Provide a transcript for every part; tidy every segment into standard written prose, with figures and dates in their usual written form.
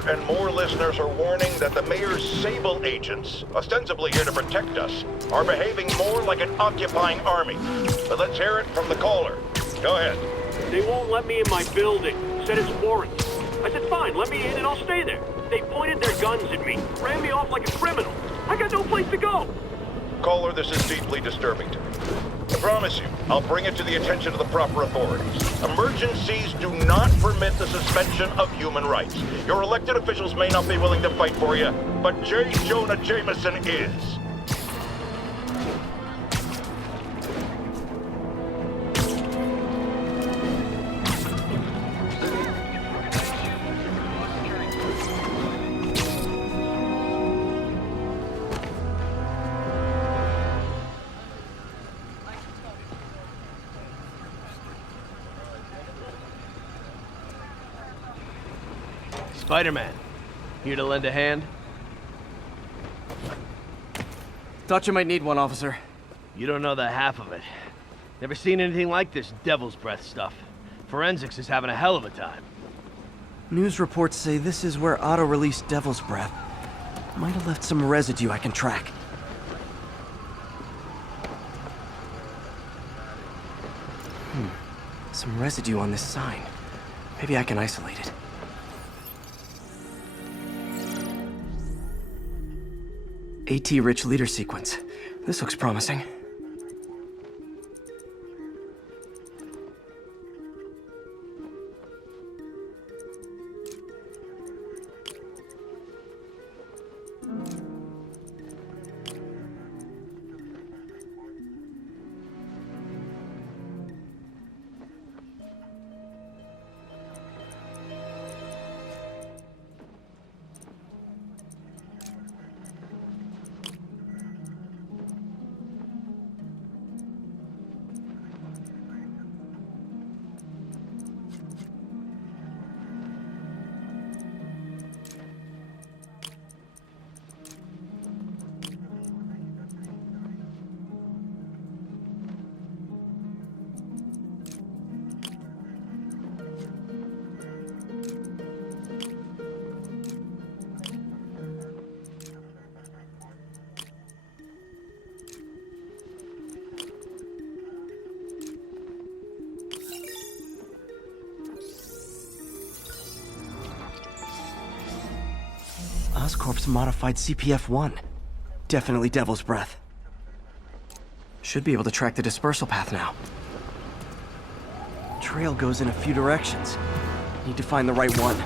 more and more listeners are warning that the mayor's Sable agents, ostensibly here to protect us, are behaving more like an occupying army. But let's hear it from the caller. Go ahead. They won't let me in my building. Said it's warranted. I said, fine, let me in and I'll stay there. They pointed their guns at me, ran me off like a criminal. I got no place to go. Caller, this is deeply disturbing to me. I promise you, I'll bring it to the attention of the proper authorities. Emergencies do not permit the suspension of human rights. Your elected officials may not be willing to fight for you, but J. Jonah Jameson is. Spider-Man, here to lend a hand? Thought you might need one, officer. You don't know the half of it. Never seen anything like this devil's breath stuff. Forensics is having a hell of a time. News reports say this is where Otto released Devil's Breath. Might have left some residue I can track. Some residue on this sign. Maybe I can isolate it. AT-rich leader sequence. This looks promising. Oscorp's modified CPF-1. Definitely Devil's Breath. Should be able to track the dispersal path now. Trail goes in a few directions. Need to find the right one.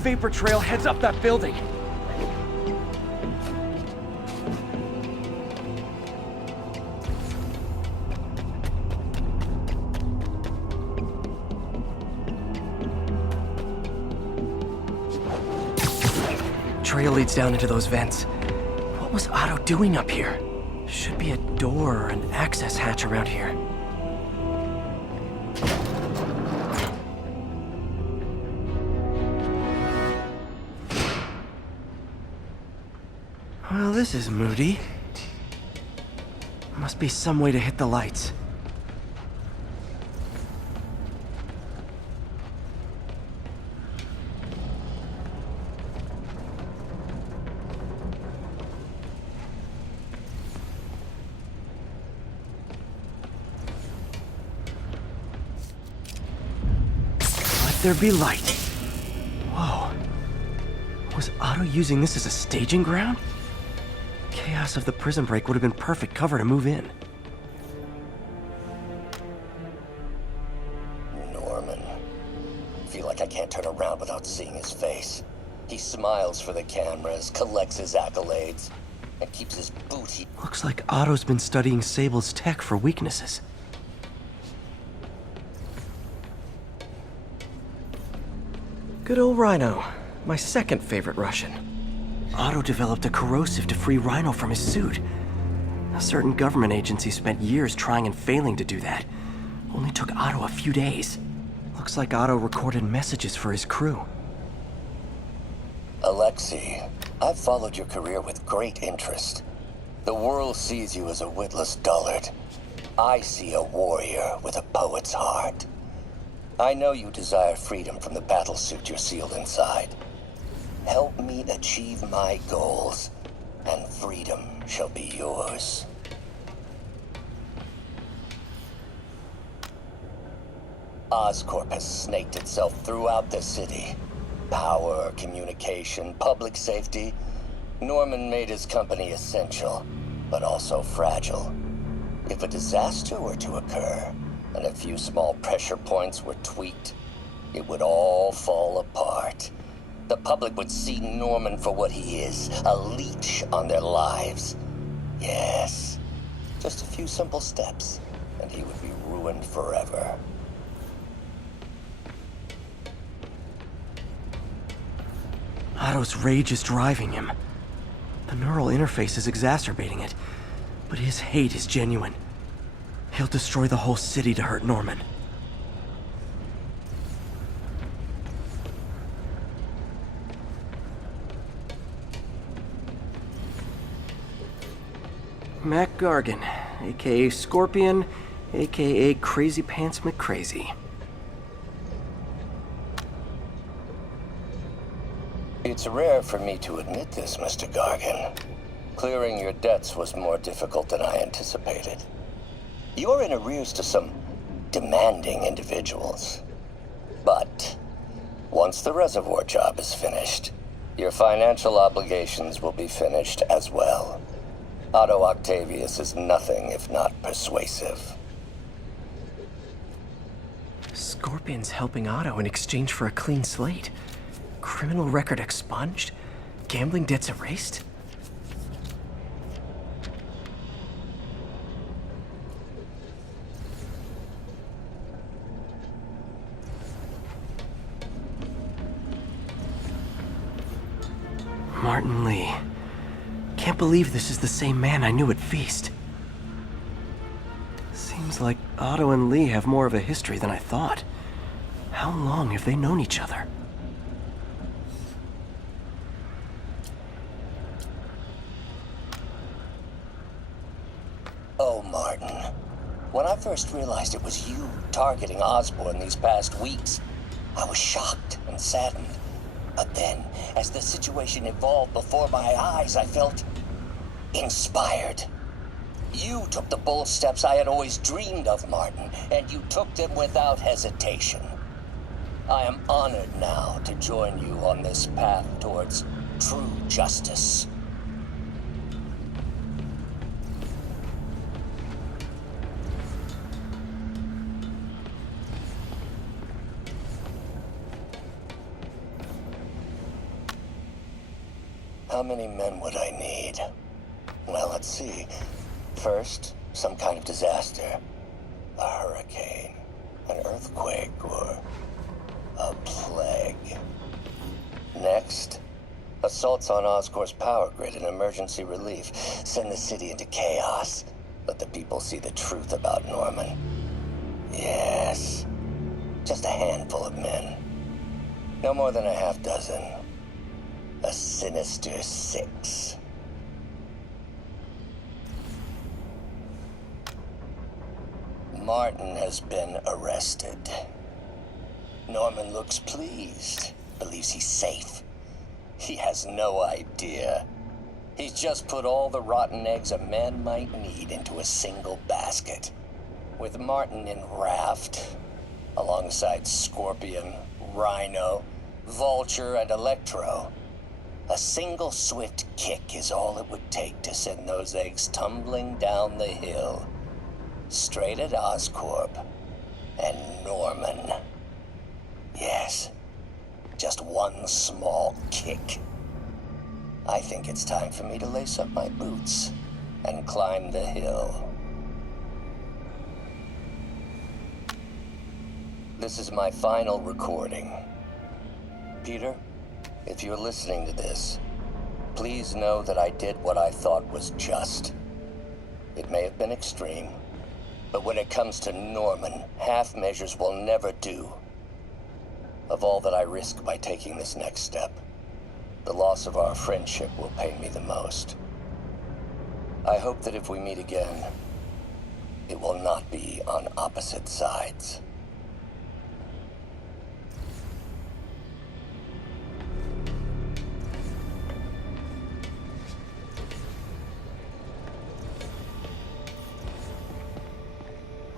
Vapor trail heads up that building. Trail leads down into those vents. What was Otto doing up here? Should be a door or an access hatch around here. Well, this is moody. Must be some way to hit the lights. There be light. Whoa. Was Otto using this as a staging ground? Chaos of the prison break would have been perfect cover to move in. Norman. Feel like I can't turn around without seeing his face. He smiles for the cameras, collects his accolades, and keeps his booty. Looks like Otto's been studying Sable's tech for weaknesses. Good old Rhino. My second favorite Russian. Otto developed a corrosive to free Rhino from his suit. A certain government agency spent years trying and failing to do that. Only took Otto a few days. Looks like Otto recorded messages for his crew. Alexei, I've followed your career with great interest. The world sees you as a witless dullard. I see a warrior with a poet's heart. I know you desire freedom from the battlesuit you're sealed inside. Help me achieve my goals, and freedom shall be yours. Oscorp has snaked itself throughout the city. Power, communication, public safety. Norman made his company essential, but also fragile. If a disaster were to occur, and a few small pressure points were tweaked, it would all fall apart. The public would see Norman for what he is, a leech on their lives. Yes, just a few simple steps, and he would be ruined forever. Otto's rage is driving him. The neural interface is exacerbating it, but his hate is genuine. He'll destroy the whole city to hurt Norman. Mac Gargan, aka Scorpion, aka Crazy Pants McCrazy. It's rare for me to admit this, Mr. Gargan. Clearing your debts was more difficult than I anticipated. You're in arrears to some demanding individuals. But once the reservoir job is finished, your financial obligations will be finished as well. Otto Octavius is nothing if not persuasive. Scorpion's helping Otto in exchange for a clean slate. Criminal record expunged? Gambling debts erased? Martin Lee. Can't believe this is the same man I knew at Feast. Seems like Otto and Lee have more of a history than I thought. How long have they known each other? Oh, Martin. When I first realized it was you targeting Osborn these past weeks, I was shocked and saddened. But then, as the situation evolved before my eyes, I felt inspired. You took the bold steps I had always dreamed of, Martin, and you took them without hesitation. I am honored now to join you on this path towards true justice. How many men would I need? Well, let's see. First, some kind of disaster. A hurricane, an earthquake, or a plague. Next, assaults on Oscorp's power grid and emergency relief. Send the city into chaos. Let the people see the truth about Norman. Yes, just a handful of men. No more than a half dozen. A sinister 6. Martin has been arrested. Norman looks pleased, believes he's safe. He has no idea. He's just put all the rotten eggs a man might need into a single basket. With Martin in raft, alongside Scorpion, Rhino, Vulture, and Electro, a single swift kick is all it would take to send those eggs tumbling down the hill. Straight at Oscorp and Norman. Yes, just one small kick. I think it's time for me to lace up my boots and climb the hill. This is my final recording. Peter, if you're listening to this, please know that I did what I thought was just. It may have been extreme, but when it comes to Norman, half measures will never do. Of all that I risk by taking this next step, the loss of our friendship will pain me the most. I hope that if we meet again, it will not be on opposite sides.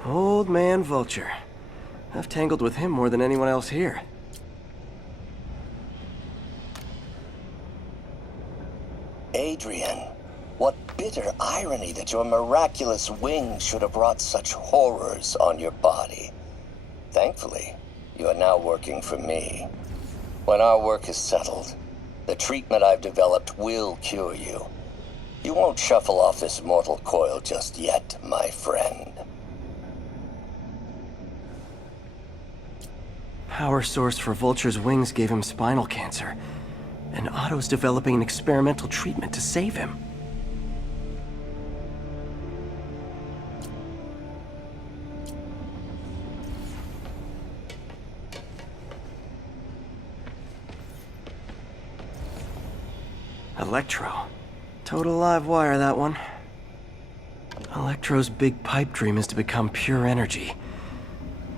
Old man Vulture. I've tangled with him more than anyone else here. Adrian, what bitter irony that your miraculous wings should have brought such horrors on your body. Thankfully, you are now working for me. When our work is settled, the treatment I've developed will cure you. You won't shuffle off this mortal coil just yet, my friend. Power source for Vulture's wings gave him spinal cancer, and Otto's developing an experimental treatment to save him. Electro. Total live wire, that one. Electro's big pipe dream is to become pure energy.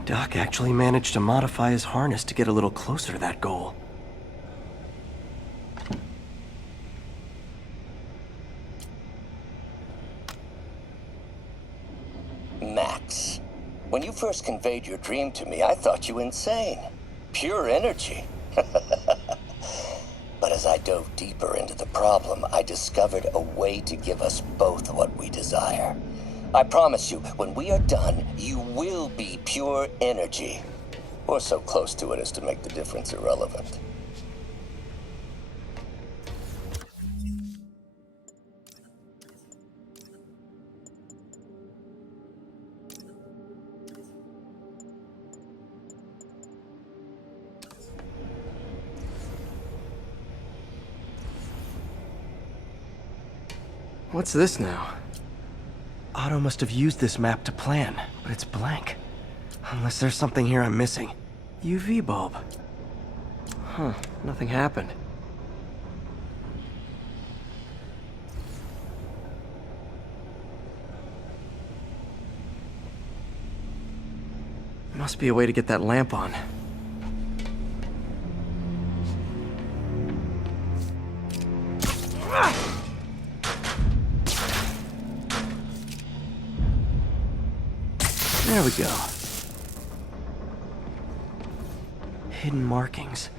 Doc actually managed to modify his harness to get a little closer to that goal. Max, when you first conveyed your dream to me, I thought you insane. Pure energy. But as I dove deeper into the problem, I discovered a way to give us both what we desire. I promise you, when we are done, you will be pure energy. Or so close to it as to make the difference irrelevant. What's this now? Otto must have used this map to plan, but it's blank. Unless there's something here I'm missing. UV bulb. Huh, nothing happened. Must be a way to get that lamp on. There we go. Hidden markings.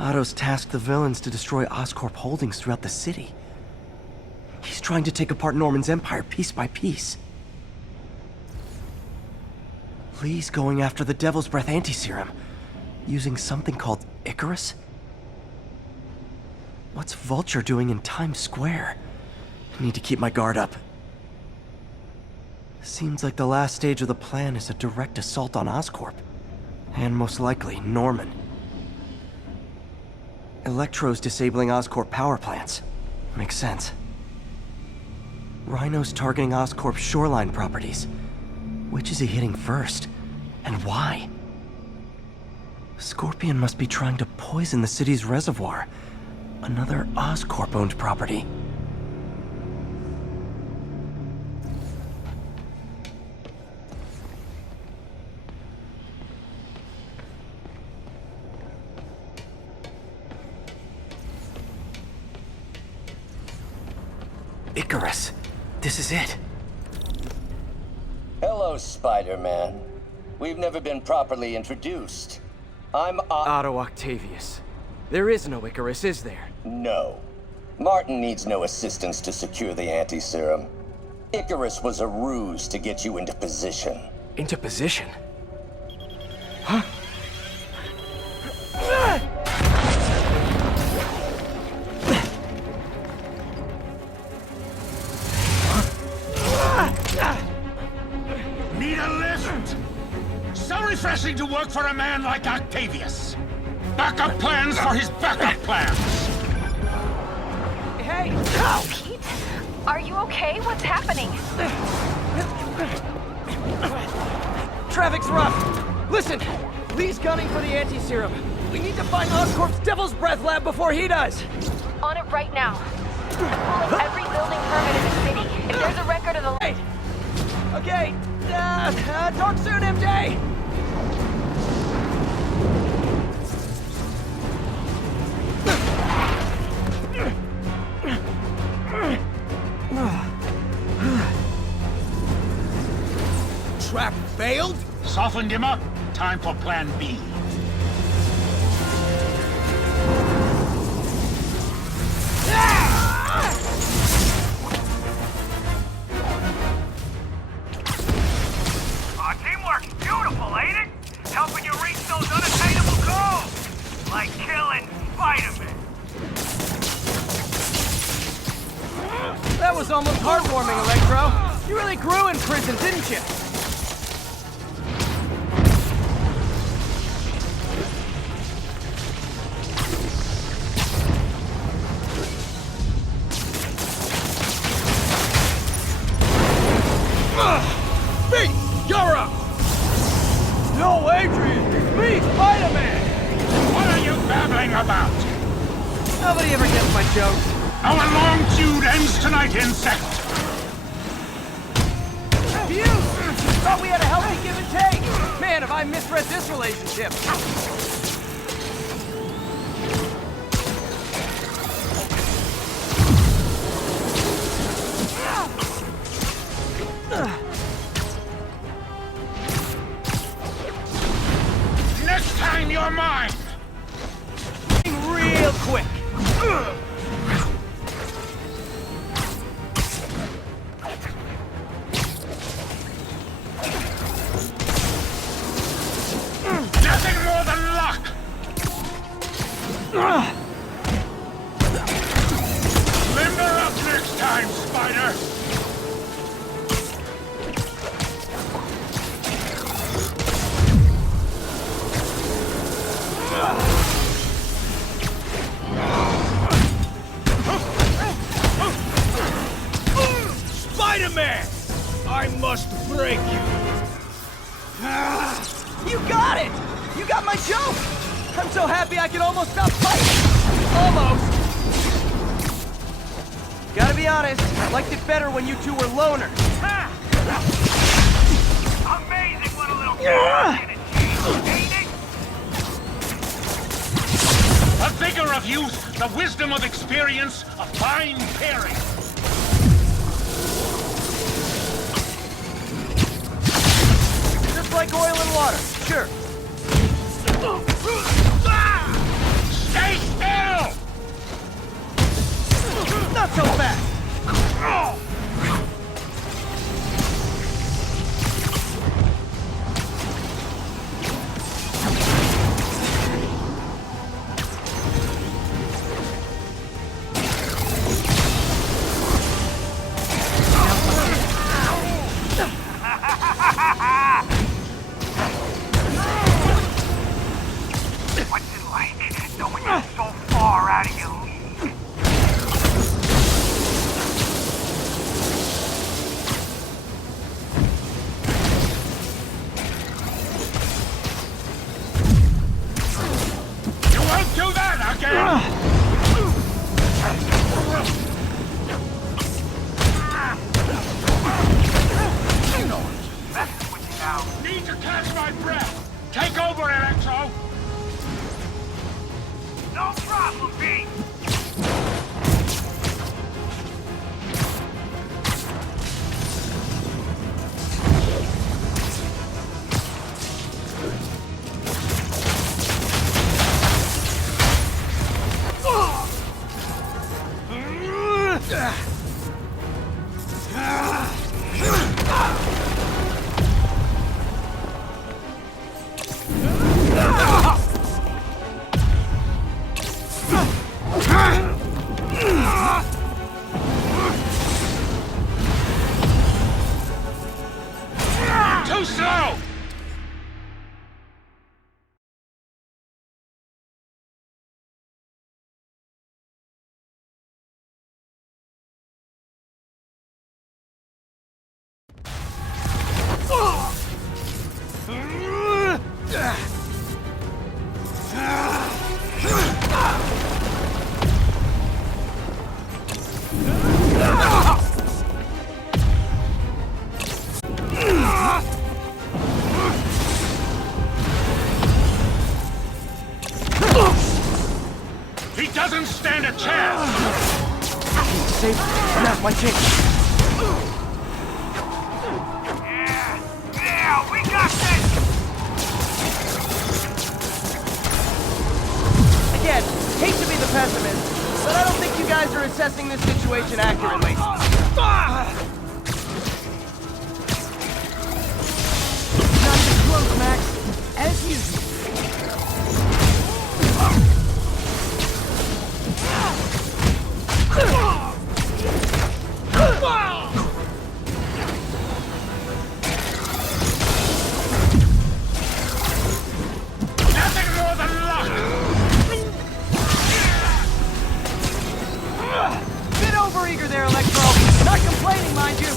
Otto's tasked the villains to destroy Oscorp holdings throughout the city. He's trying to take apart Norman's empire piece by piece. Lee's going after the Devil's Breath anti-serum, using something called Icarus? What's Vulture doing in Times Square? I need to keep my guard up. Seems like the last stage of the plan is a direct assault on Oscorp. And most likely, Norman. Electro's disabling Oscorp power plants. Makes sense. Rhino's targeting Oscorp's shoreline properties. Which is he hitting first? And why? Scorpion must be trying to poison the city's reservoir. Another Oscorp-owned property. Icarus. This is it. Hello, Spider-Man. We've never been properly introduced. I'm Otto Octavius. There is no Icarus, is there? No. Martin needs no assistance to secure the anti-serum. Icarus was a ruse to get you into position. Into position? Huh? Need a lift? So refreshing to work for a man like Octavius. Backup plans for his backup plans. Hey! Pete? Are you okay? What's happening? Traffic's rough. Listen, Lee's gunning for the anti-serum. We need to find Oscorp's Devil's Breath lab before he does. On it right now. I'm pulling every building permit in the city. If there's a record of the... Hey! Okay, Talk soon, MJ! Trap failed? Softened him up. Time for plan B. Teamwork's beautiful, ain't it? Helping you reach those unattainable goals. Like killing Spider-Man. That was almost heartwarming, Electro. You really grew in prison, didn't you? You're up! No, Adrian! It's me, Spider-Man! What are you babbling about? Nobody ever gets my jokes. Our long feud ends tonight, insect! Phew! Thought we had a healthy give and take! Man, have I misread this relationship! Next time you're mine! Real quick! Nothing more than luck! Limber up next time, Spider! Spider-Man! I must break you. You got it! You got my joke! I'm so happy I can almost stop fighting! Almost! Gotta be honest, I liked it better when you two were loners. Amazing what a little can achieve, ain't it? The vigor of youth, the wisdom of experience, a fine pairing. Just like oil and water, sure. Stay still! Not so fast! What's it like, knowing you're so far out of your league? You won't do that again! Messing with you now. Need to catch my breath! Take over, Electro! No problem, Pete. my chance. Yeah, we got this! Again, hate to be the pessimist, but I don't think you guys are assessing this situation accurately. Not even close, Max. As usual. Nothing more than luck! Bit overeager there, Electro. Not complaining, mind you.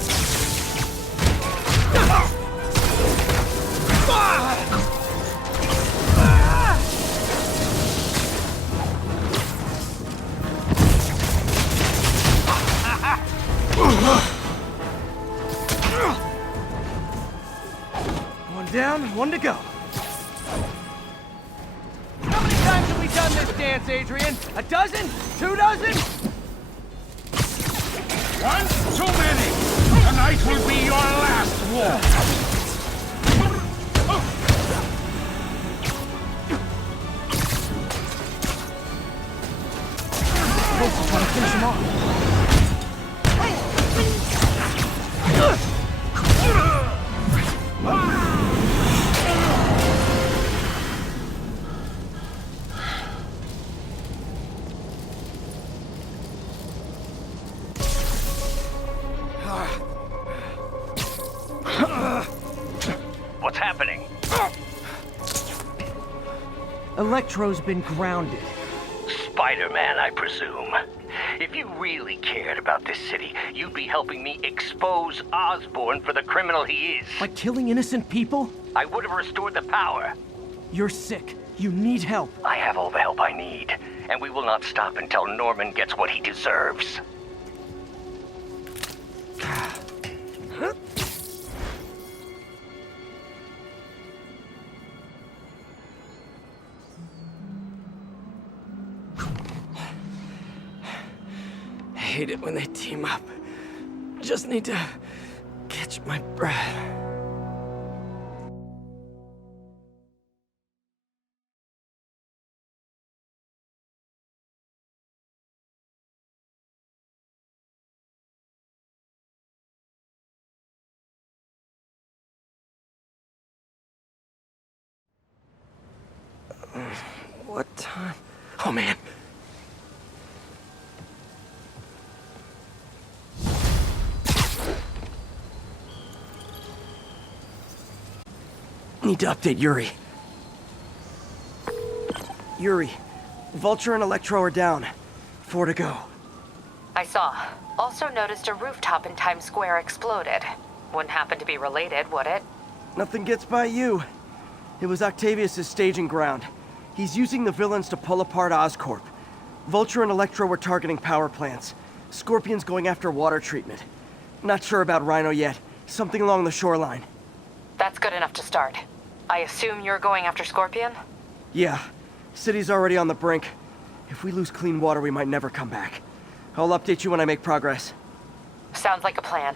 One down, one to go. How many times have we done this dance, Adrian? A dozen? 2 dozen? One too many! Tonight will be your last war! Trying to finish him off. What's happening? Electro's been grounded. Spider-Man, I presume. If you really cared about this city, you'd be helping me expose Osborn for the criminal he is. By killing innocent people? I would have restored the power. You're sick. You need help. I have all the help I need, and we will not stop until Norman gets what he deserves. I hate it when they team up. Just need to catch my breath. What time? Oh man. Need to update Yuri. Yuri, Vulture and Electro are down. 4 to go. I saw. Also noticed a rooftop in Times Square exploded. Wouldn't happen to be related, would it? Nothing gets by you. It was Octavius' staging ground. He's using the villains to pull apart Oscorp. Vulture and Electro were targeting power plants. Scorpion's going after water treatment. Not sure about Rhino yet. Something along the shoreline. That's good enough to start. I assume you're going after Scorpion? Yeah. City's already on the brink. If we lose clean water, we might never come back. I'll update you when I make progress. Sounds like a plan.